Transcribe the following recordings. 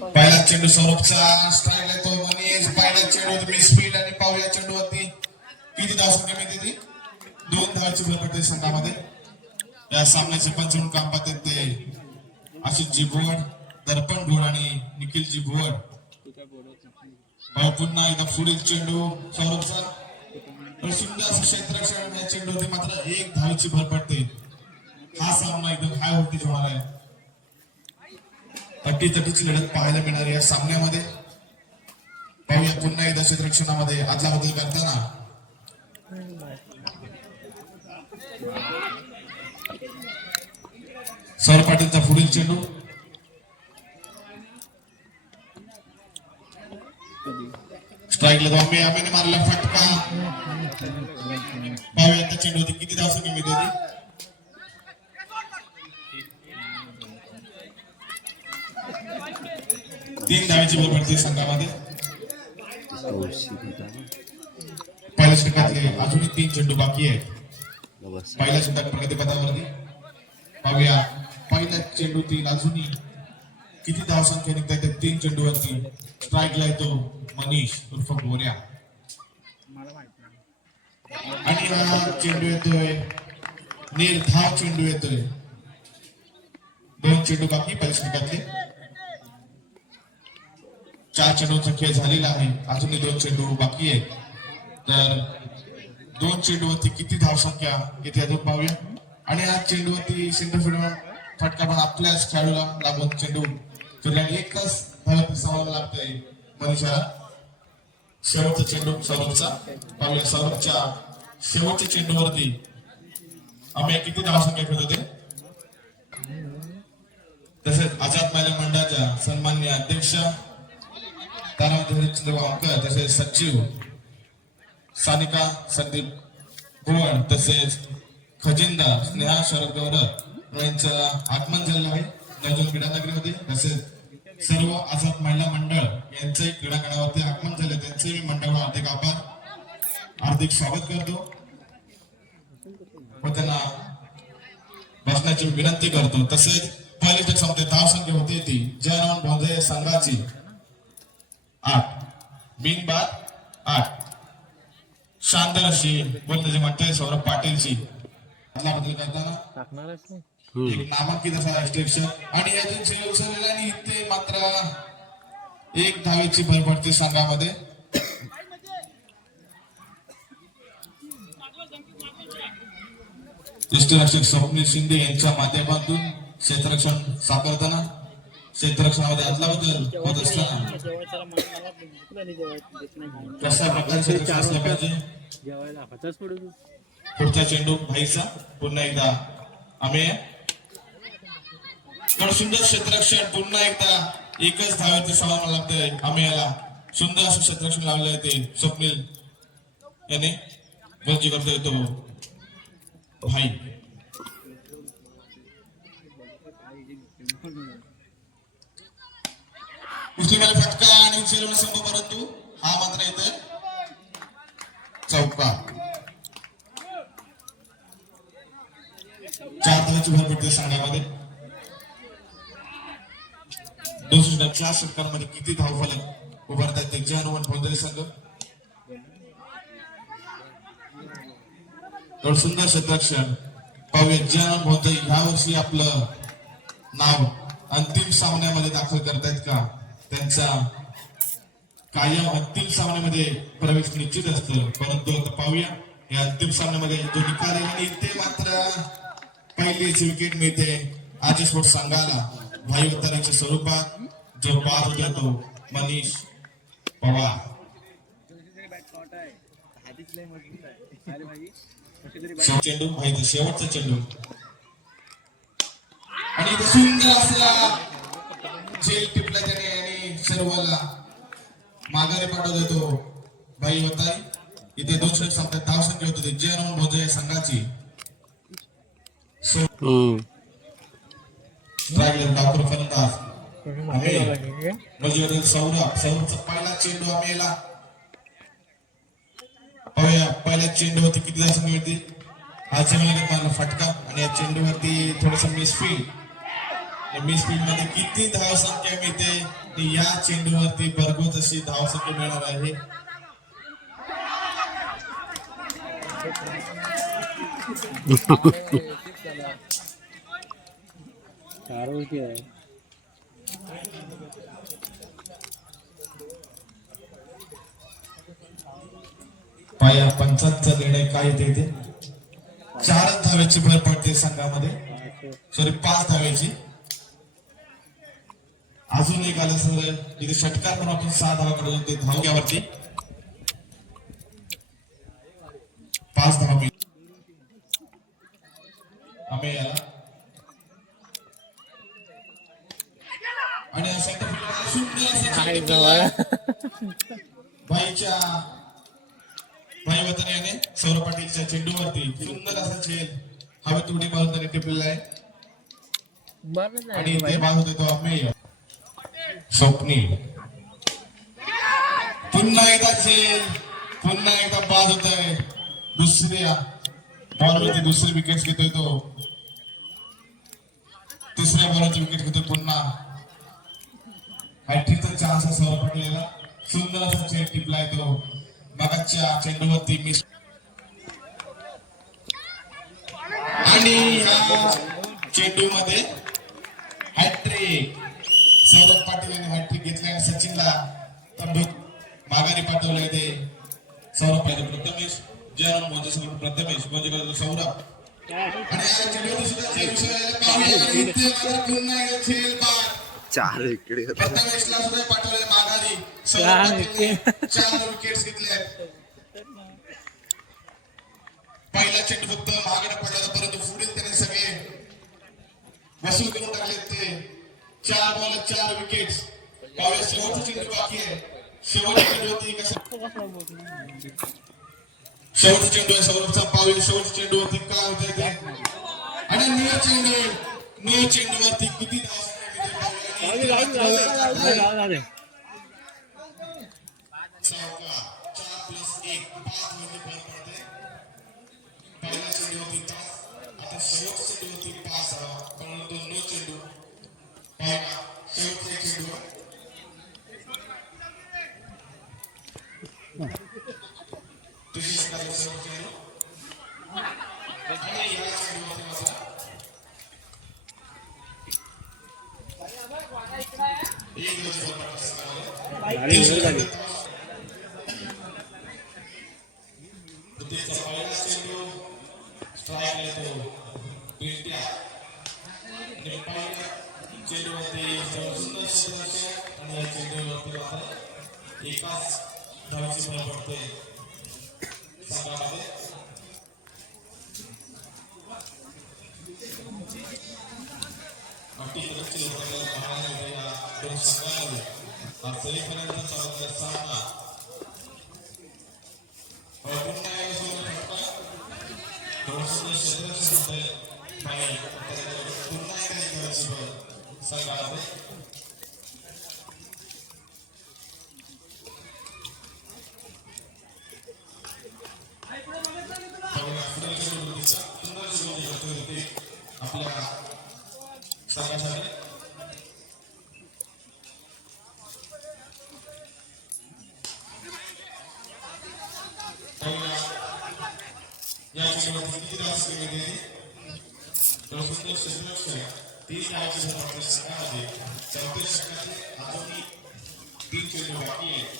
पहिला चेंडू सौरभचा स्ट्राईक आहे तो मनीष पहिला चेंडू मिस स्पीड आणि पाहूया चेंडूवरती किती धावसंख्या मिळते ती 2 धावांची भर पडते संघामध्ये या सामन्याचे पंच म्हणून काम पाहतात ते आशिष जी भुवड दर्पण भुवड आणि निखिल जी भुवड पुन्हा एकदा पुढील चेंडू सौरभचा सुंदर असं क्षेत्ररक्षण या चेंडूवरती मात्र 1 धावेची भर पडते हा सामना एकदम हाय व्होल्टेज होणार आहे तटीची लढत पाहायला मिळणार या सामन्यामध्ये पाहूया पुन्हा एकदा क्षेत्ररक्षणामध्ये आदला बदल करताना सौरभ पाटीलचा पुढील चेंडू स्ट्राईकला जाऊन आम्ही मारला फटका पाहूया त्या चेंडूवरती किती धावसंख्या मिळते होती 3 धावेची भर पडते संघामध्ये पहिल्या षटकातले अजूनही 3 चेंडू बाकी आहेत पहिल्या षटक प्रगतीपथावरती पाहूया पहिल्या चेंडूतील अजूनही किती धावसंख्या निघतात त्या 3 चेंडूवरती स्ट्राईकला येतो मनीष उर्फ गोऱ्या आणि हा चेंडू येतोय निर्धाव चेंडू येतोय 2 चेंडू बाकी पहिल्या षटकातले 4 चेंडूंचा खेळ झालेला आहे अजूनही 2 चेंडू बाकी आहेत तर 2 चेंडूवरती किती धावसंख्या येते अजून पाहूया आणि या चेंडूवरती सेंटरफील्ड फटका पण आपल्याच खेळाडूला लागून चेंडू फिरल्याने एकच धावेत समाधान लागतंय मनीषाला शेवटचा चेंडू सौरभचा पाहूया सौरभच्या शेवटच्या चेंडूवरती आम्ही किती धावसंख्या खेळत होते तसेच आझाद महिला मंडळाच्या सन्माननीय अध्यक्ष तारामती तसेच सचिव सानिका संदीप गोवळ तसेच खजिनदार स्नेहा शरद गौरव यांचं आगमन झालेलं आहे नवजोत क्रीडा नगरीमध्ये तसेच सर्व आझाद महिला मंडळ यांचंही क्रीडांगणावरती आगमन झालं त्यांचंही मंडळ हार्दिक आभार हार्दिक स्वागत करतो व त्यांना बसण्याची विनंती करतो तसेच पहिली संख्या धावसंख्या होती ती जयराम भोंजे संघाची 8 बिन बाद 8 शानदार अशी बोलण्याचे म्हणते सौरभ पाटीलची बदल करताना एक नामांकित असा स्टेशन आणि यातून झेल उचललेला आणि इथे मात्र 1 धावेची भर पडते संघामध्ये ज्येष्ठ रक्षक स्वप्नील शिंदे यांच्या माध्यमातून क्षेत्ररक्षण साकारताना क्षेत्ररक्षणामध्ये आदला बदल होत असताना कशा प्रकारचे असलं पाहिजे पुढचा चेंडू भाईचा पुन्हा एकदा आम्ही सुंदर क्षेत्ररक्षण पुन्हा एकदा एकच धावेचे समाधान लागतंय आम्ही याला सुंदर असं क्षेत्ररक्षण लावलं आहे ते स्वप्नील याने गंजी करतोय तो भाई मुस्लिमाला फटका आणि उचलवणं संभव परंतु हा मात्र येतोय चौका 4 धावांची भर पडते संघामध्ये 4 षटकांमध्ये किती धावफलक उभारतात ते जयहनुमान भोंदरे संघ सुंदर क्षेत्ररक्षण पाहूया जयहनुमान भोंदरे ह्या वर्षी आपलं नाव अंतिम सामन्यामध्ये दाखल करतायत का त्यांचा कायम अंतिम सामन्यामध्ये प्रवेश निश्चित असतं परंतु आता पाहूया या अंतिम सामन्यामध्ये जो निकाल आहे आणि ते मात्र पहिलीच विकेट मिळते आजी स्पोर्ट संघाला भाई वताराच्या स्वरूपात जो बाद होता तो मनीष पवार चेंडू भाईचा शेवटचा चेंडू आणि इथे सुंदर असा झेल टिपला त्याने आणि सर्वाला माघारी पाठवत तो भाई वतारी इथे 2 षटक संपतात धावसंख्या होत होती जयराम भोजे संघाची डाक्टर फलंदाज सौरभचा पहिला चेंडू आम्हाला पहिल्या चेंडूवरती किती धावसंख्या मिळते हा चेंडू फटका आणि या चेंडूवरती थोडस मिसफील्ड मध्ये किती धावसंख्या मिळते आणि या चेंडूवरती भरघोस अशी धावसंख्या मिळणार आहे. पाया पंचांचा निर्णय काय येते इथे? 4 धावेची भर पडते संघामध्ये, सॉरी 5 धावेची. अजून एक आलं सर इथे षटकार म्हणून आपण 6 धावा काढून ते धावग्यावरती 5 धावा मिळते. आम्ही याला आणि भाईच्या भाई वतन याने सौरभ पाटीलच्या चेंडूवरती सुंदर असा झेल हवेत उडी मारून त्याने टिपलेला आहे. आणि ते बाद होते तो अमेय स्वप्नील. पुन्हा एकदा झेल, पुन्हा एकदा बाद होत आहे. दुसऱ्या बॉलवरती दुसरी विकेट घेतोय तो. तिसऱ्या बॉलवरची विकेट घेतोय पुन्हा. हॅट्रिकचा चान्स आहे सौरभ पाटीलला. सुंदर असा झेल टिपलाय तो मागच्या चेंडूवरती मिस. आणि या चेंडूमध्ये हॅट्रिक सौरभ पाटील यांनी हॅट्रिक घेतली आणि सचिनला तंबूत माघारी पाठवलंय ते. सौरभ पाटील प्रथमेश जयराम मोजेसोबत प्रथमेश मोजेकडे सौरभ आणि या चेंडूवरती सुद्धा झेल पुन्हा झेल बाद. 4 इकडे प्रथमेशला सुद्धा पाठवले माघारी. सौरभ पाटीलने 4 विकेट्स घेतल्या. पहिला चेंडू फक्त मागे पडला परंतु पुढील त्याने सगळे वसूल करून टाकले. ते 4 बॉल 4 विकेट्स. पावल्या शेवटचा चेंडू बाकी आहे. शेवटचा चेंडू होती शेवटचा चेंडू आहे सौरभचा. पावल्या शेवटच्या चेंडूवरती काय होत आहे आणि न्यू चेंडूवरती किती धावा 4+1 5 म्हणजे बॉल पडते. पहिला चेंडूवरती 5, आता शेवटच्या चेंडूवरती 5 धावा परंतु नो चेंडू. पहिला शेवटच्या चेंडूवर तुझी सकाळी शेवटचा चेंडू आणि या चेंडूवरती मात्र एक दिवस बॉल पडते. पहिला चेंडू स्ट्राईक आहे तो पिंट्या आणि पहिल्या चेंडूवरती सुंदर क्षेत्ररक्षक आणि या चेंडूवरती मात्र एकाच धावेची भर पडते संघामध्ये. अटीतरची आपल्याला पाहायला मिळते या दोन संघांमध्ये. हा सेमीपर्यंत चाललेला सामना आपल्या संघासाठी या चेंडूवरती किती धावा मिळते तर सुंदर क्षेत्ररक्षक 3 धावाची भर पडते संघामध्ये. चौथ्या षटकाचे अजूनही 3 चेंडू बाकी आहेत.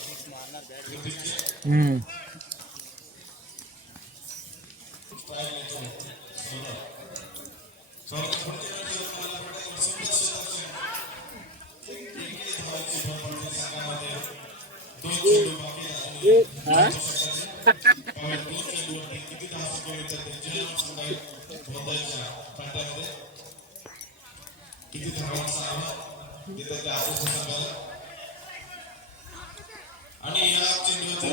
किती धावांचा आणि या चेंडूवरती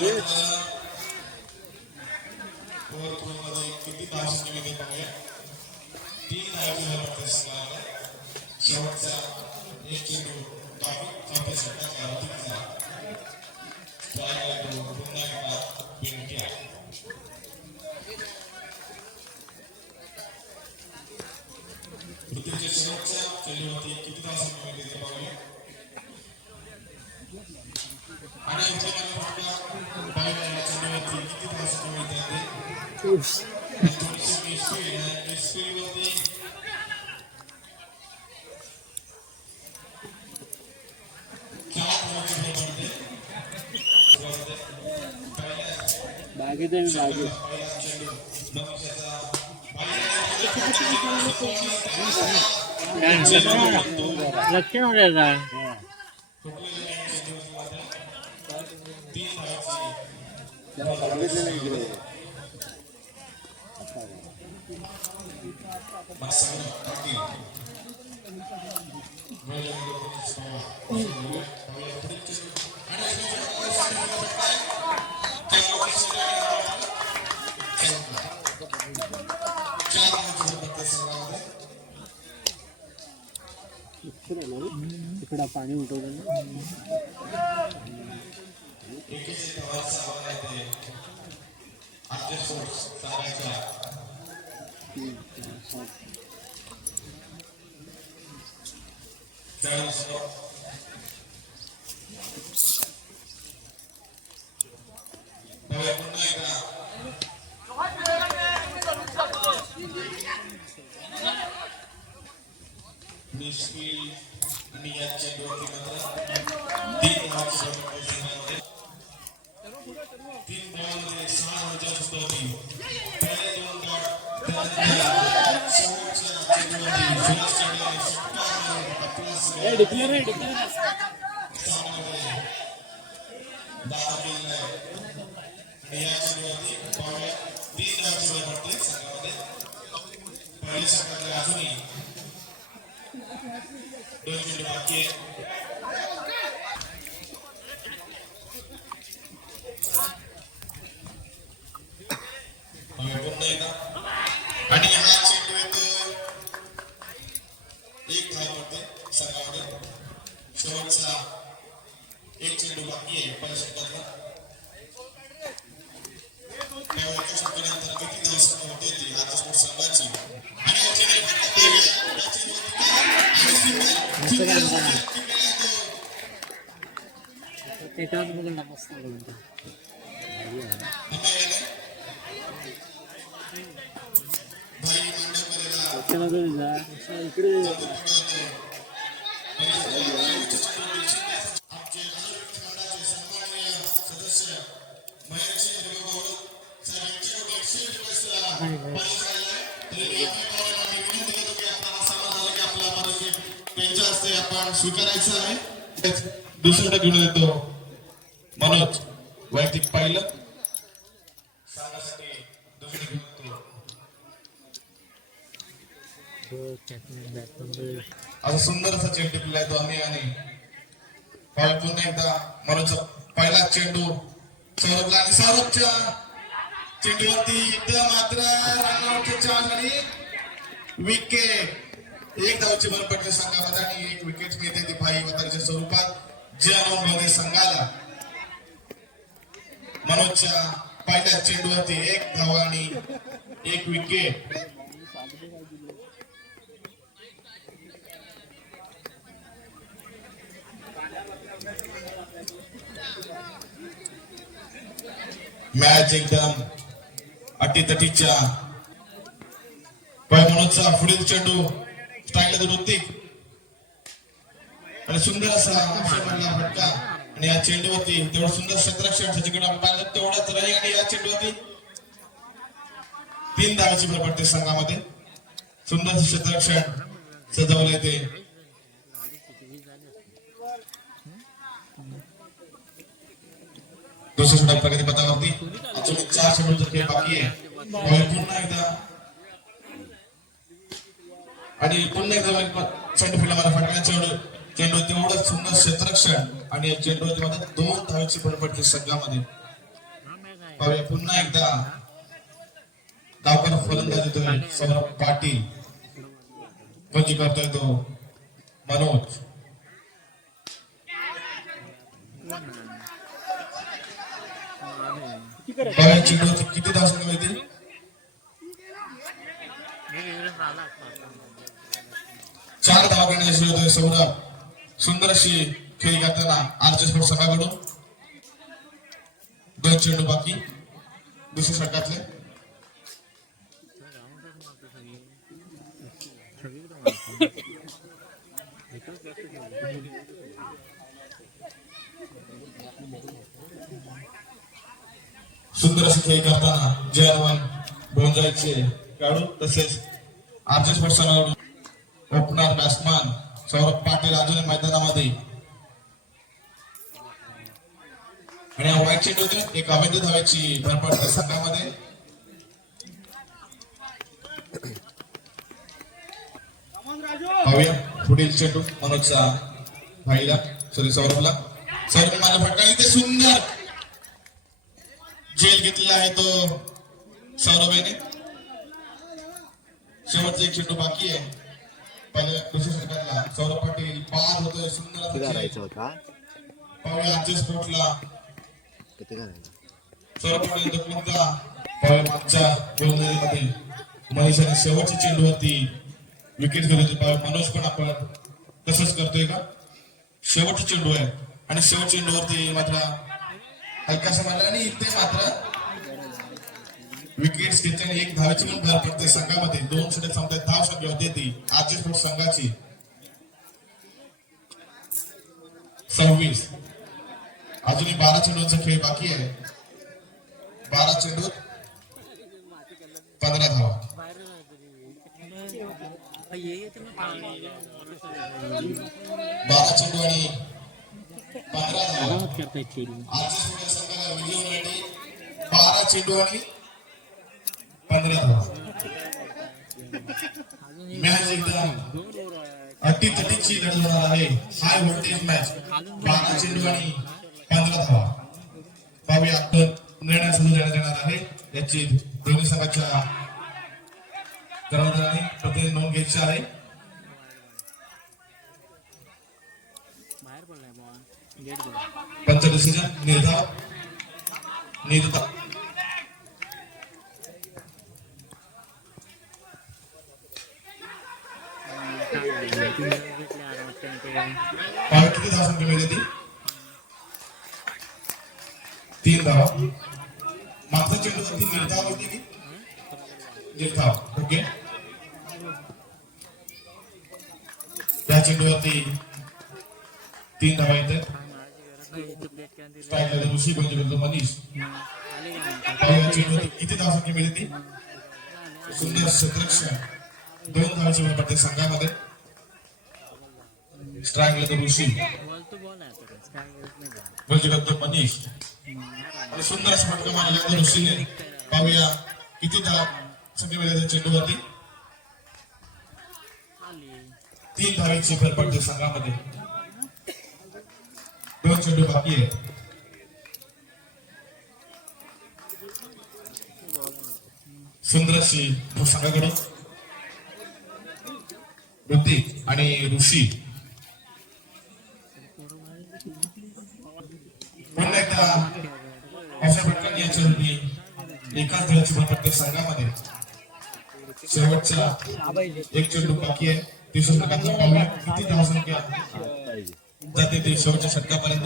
किती धावांची मिळते पाहूया. 3 धावांची भर पडते संघाला. शेवटचा एक चेंडू टाकून चौथ्या षटकात पुन्हा एकदा पिंट्या. ऋतूच्या शेवटच्या चेंडूवरती किती धावा मिळते पाहूया. आणि इथे मला फक्त पाहिलं चेंडूवरती किती धाव मिळतात थोडीशी स्पीडवरती लक्ष्य नव्हतं इकडं पाणी उठवलं आणि या चेंडूवरती मात्र 3 धावांची तीन बॉलमध्ये 6 धावांची असत होती पहिले 2 बॉल त्यानंतर शेवटच्या चेंडूवरती सुरेश चेंडूने षटकार मारून आपला दावा केलेला आहे आणि या चेंडूवरती 3 धावांची भर पडते संघामध्ये पहिले षटकार अजूनही 2 चेंडू बाकी आहे आणि हा चेंडू येतो 1 धाव पडते संघामध्ये शेवटचा 1 चेंडू बाकी आहे पहिल्या षटकातला त्या एका षटकानंतर किती धाव संख्या होते ती आजच्या स्पोर्ट्स संघाची आणि या त्याच्यावर बघून मस्त इकडे आपण स्वीकारायचं आहे दुसरं घेऊन येतो मनोज वैयक्तिक पाहिलं सांगण्यासाठी दुसरं घेऊन येतो असं सुंदर असा चेंडू टिपलाय तो आम्ही आणि पुन्हा एकदा मनोजचा पहिला चेंडू सौरभला आणि सौरभच्या चेंडूवरती एकदा मात्र रनआउटची चान्स आणि विकेट 1 धावची भर पडली संघामध्ये आणि 1 विकेट मिळते ती भाई वतारीच्या स्वरूपात जे अनुभवमध्ये संघाला मनोजच्या पहिल्या चेंडूवरती 1 धाव आणि 1 विकेट मॅच एकदम अटीतटीच्या मनोजचा पुढील चेंडू स्ट्राईकला होती आणि सुंदर असा फटका आणि या चेंडूवरती तेवढं सुंदर क्षेत्ररक्षण त्याच्याकडे आपण पाहिलं तेवढंच रनिंग आणि या चेंडूवरती 3 धावाची भर पडते संघामध्ये सुंदर क्षेत्ररक्षण सजवलंय ते दुसऱ्या षटक प्रगतीपथावरती अजून 4 चेंडूचा खेळ बाकी आहे पुन्हा एकदा आणि पुन्हा एकदा चेंडू फिरला मला फटका चेंडू तेवढं सुंदर क्षेत्ररक्षण आणि या चेंडूवरती मात्र 2 धावाची भर पडते संघामध्ये पाहूया पुन्हा एकदा धावकर फलंदाजी होतोय सौरभ पाटील पंच करतोय तो मनोज चेंडूवरती किती धाव संख्या मिळतील 4 धावा करण्याची होतोय सौरभ सुंदर अशी खेळी करताना आरचे स्पोर्ट संघाकडून 2 चेंडू बाकी दुसऱ्या षटकातले. सुंदर असे खेळ करताना जयवन बोंजायचे खेळाडू तसेच आरचे स्पोर्ट संघाकडून ओपनर बॅट्समन सौरभ पाटील अजूनही मैदानामध्ये. आणि वाईट चेंडूतून एक अवैध धावेची भर पडते संघामध्ये. पाहूया पुढील चेंडू मनोजचा भाईला सौरभला. सौरभ मला फटका ते सुंदर जेल घेतलेला आहे तो सौरभ याने. शेवटचा एक चेंडू बाकी आहे पहिल्या दुसऱ्या षटकातला. सौरभ पाटील बाद होतोय सुंदर. पाहूया आजच्या स्पोर्टला सौरभ पाटील तो कोणता. पाहूया मागच्या गोलंदाजीमध्ये मनीषाने शेवटच्या चेंडूवरती विकेट घेतली होती. पाहूया मनोज पण आपण तसंच करतोय का. शेवटचा चेंडू आहे आणि शेवटच्या चेंडूवरती मात्र हलकासा मारला आणि इथे मात्र विकेट्स घेतल्याने एक धावेची पण भर पडते संघामध्ये. 2 षटक संपतात. धाव संख्या होती ती आजची स्पोर्ट संघाची 26. अजूनही 12 चेंडूंचा खेळ बाकी आहे. 12 चेंडूत 15 धावा. 12 चेंडू आणि 15 धावा. आजच्या स्पोर्ट संघाला विजय मिळाली 12 चेंडू आणि 15 धावा. मॅच एकदम अटीतटीची लढत होणार आहे. High voltage match. 12 चेंडू आणि 15 धावा. पाहूया आपण निर्णय सुरू देण्यात येणार आहे. याची दोन्ही संघाच्या कर्मचाऱ्यांनी प्रतिनिधी नोंद घ्यायची आहे. पंच डिसिजन निर्धाव किती धावा संख्या मिळते ती 3 धावा. मागचा चेंडूवरती निर्धाव होती की निर्धाव. ओके त्या चेंडूवरती 3 धावा येतात. स्ट्राईकला ऋषी गोंजे मनीष. चेंडूवरती किती धावा संख्या मिळते ती सुंदर क्षेत्ररक्षण 2 धावाची भर पडते संघामध्ये. स्ट्राईकला तर ऋषी गोंजे मनीष आणि सुंदर असं फटका मारला ऋषीने. पाहूया किती धावा संख्या मिळते चेंडूवरती 3 धावेची भर पडते संघामध्ये. 2 चेंडू बाकी आहे. सुंदर अशी संघाकडून ऋतिक आणि ऋषी. पुन्हा एकदा अशा फटकांनी याच्यावरती एकाच धावेची भर पडते संघामध्ये. शेवटचा एक चेंडू बाकी आहे. तिसऱ्या षटकातला पाहूया किती धावा संख्या जाते ते शेवटच्या षटकापर्यंत.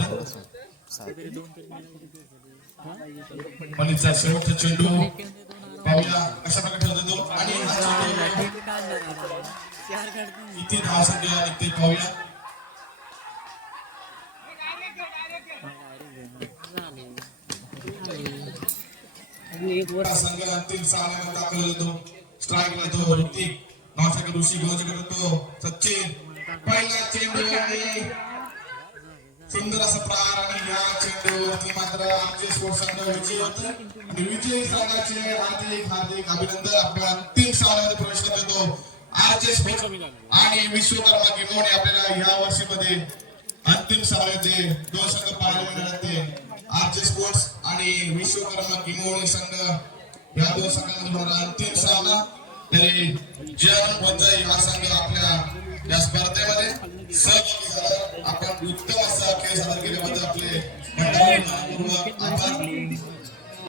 मनीषचा शेवटचा चेंडू पाहूया कशा प्रकारे ठेवतो तो आणि किती धावा संख्या निघते पाहूया. संघ अंतिम सामन्यामध्ये दाखल होतो. स्ट्राईकला तो ऋतिक नॉनस्ट्रायकर ऋषी गोंजे करतो सचिन. पहिला चेंडू आणि सुंदर असा प्रहार आणि या चेंडूवरती मात्र आमचे स्पोर्ट्स संघ विजयी होते आणि विजयी संघाचे हार्दिक हार्दिक अभिनंदन. आपल्या अंतिम सामन्यामध्ये प्रवेश करत होतो आरचे स्पोर्ट्स आणि विश्वकर्मा गिमोने. आपल्याला या वर्षीमध्ये अंतिम सामन्याचे 2 संघ पाहायला मिळाले ते आरचे स्पोर्ट्स आणि विश्वकर्मा गिमोने संघ. या 2 संघांमध्ये होणारा अंतिम सामना. तरी जयन बोंजाई हा संघ आपल्या या स्पर्धेमध्ये सहभागी झाला. आपण उत्तम असा खेळ सादर केल्याबद्दल आपले मंडळाचे मनपूर्वक आभार.